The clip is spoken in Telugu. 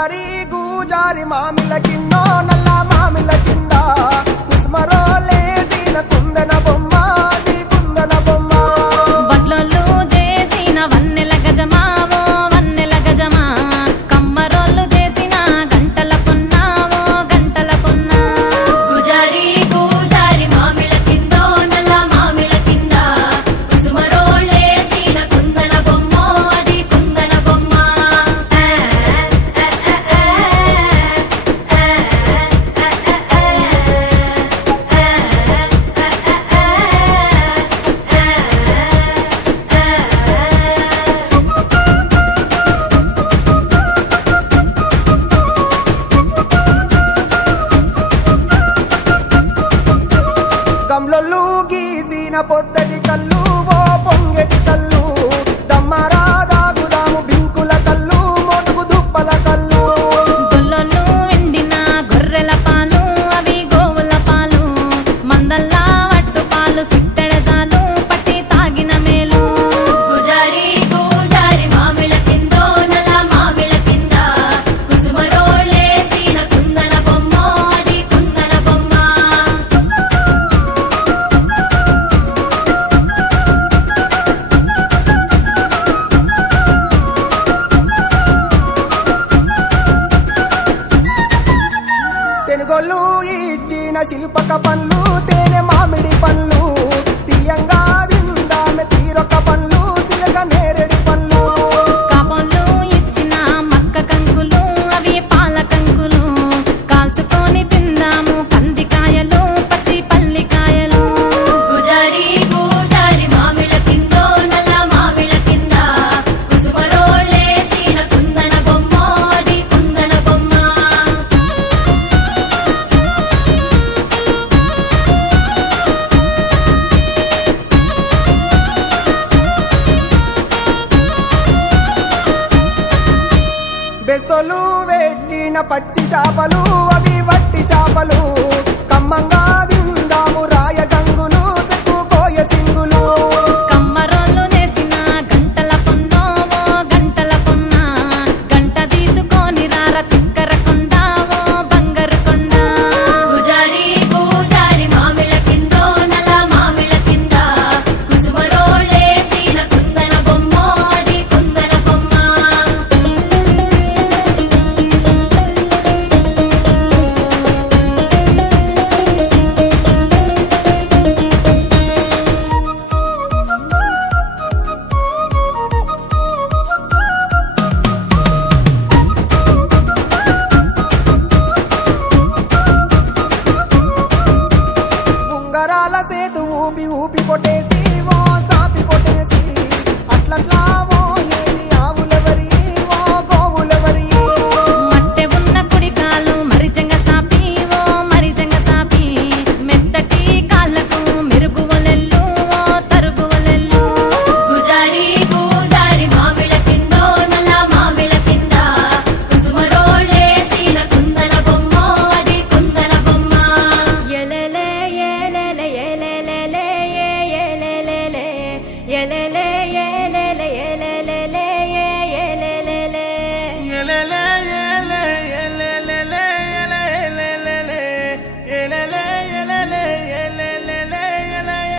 గుజారి గుజారి మామిల కిందో నల్ల మామిల కింద కుస్మరో లేచిన కుందన బొమ్మ నీ కుందన బొమ్మ వడ్లొల్లు చేసిన వన్నెల గజమా ఓ వన్నెల గజమా కమ్మరోళ్ళు చేసిన గంటల పొన్నా ఓ గంటల పొన్నా గుజారి గుజారి మామిళ్ళ కిందో నల్ల మామిళ్ళ కింద కుసుమరోళ్ళేసిన కుందన బొమ్మ అది కుందన బొమ్మ గమ్లొల్లు గీసిన పొద్దటి కళ్ళు ఓ పొంగటి కళ్ళు దమ్మరా దాగుదాము బింకుల కళ్ళు మోటుకు దుప్పల కళ్ళు గొల్లొల్లు ఎండిన గొర్రెల పాలు అవి గోవుల పాలు మందల్లా వట్టు పాలు సిట్టెడజాలు పట్టి తాగిన మేలు గుజారి గుజారి మామిళ్ళ కిందో నల్ల మామిళ్ళ కింద కుసుమరోళ్ళేసిన కుందన బొమ్మ అది కుందన బొమ్మ తెనుగొల్లు ఇచ్చిన శిల్పక పండ్లు తేనె మామిడి పండ్లు తీయంగా దిందామె తీరొక పండ్లు చిలక నేరేడి పండ్లు కాపోళ్ళు ఇచ్చిన మక్క కంకులు అవి పాల కంకులు కాల్చుకొని తిందాము కందికాయలు పచ్చి పల్లికాయలు గుజారి గుజారి మామిళ్ళ కిందో నల్ల మామిళ్ళ కింద కుసుమరోళ్ళేసిన కుందన బొమ్మ అది కుందన బొమ్మ బెస్తోలు పెట్టిన పచ్చి చేపలు అవి వట్టి చేపలు కమ్మంగా దిందాము రాయ గంగులు సెక్కు కోయ సింగులు కమ్మరోళ్ళు చేసిన గంటల పొన్నో ఓ గంటల పొన్న గంట తీసుకొని రార చిక్కర కొండ ఓ బంగారు కొండ గుజారి గుజారి మామిళ్ళ కిందో నల్ల మామిళ్ళ కింద కుసుమరోళ్ళేసిన కుందన బొమ్మ అది కుందన బొమ్మ ఉంగరాల సేతు ఊపి ఊపి కొట్టేసి ఓ సాపి కొట్టేసి అట్లట్లా ఓ ఏది ఆవులెవరి ఓ గోవులెవరి మట్టె ఉన్న కుడికాలు మరిజంగ సాపి ఓ మరిజంగ సాపి మెత్తటి కాళ్ళకు మెరుగువలెల్లు ఓ తరుగువలెల్లు గుజారి గుజారి మామిళ్ళ కిందో నల్ల మామిళ్ళ కింద కుసుమరోళ్ళేసిన కుందన బొమ్మ అది కుందన బొమ్మ ఎలెలే ఎలెలే ఎలెలే ఎలెలే ఎలెలే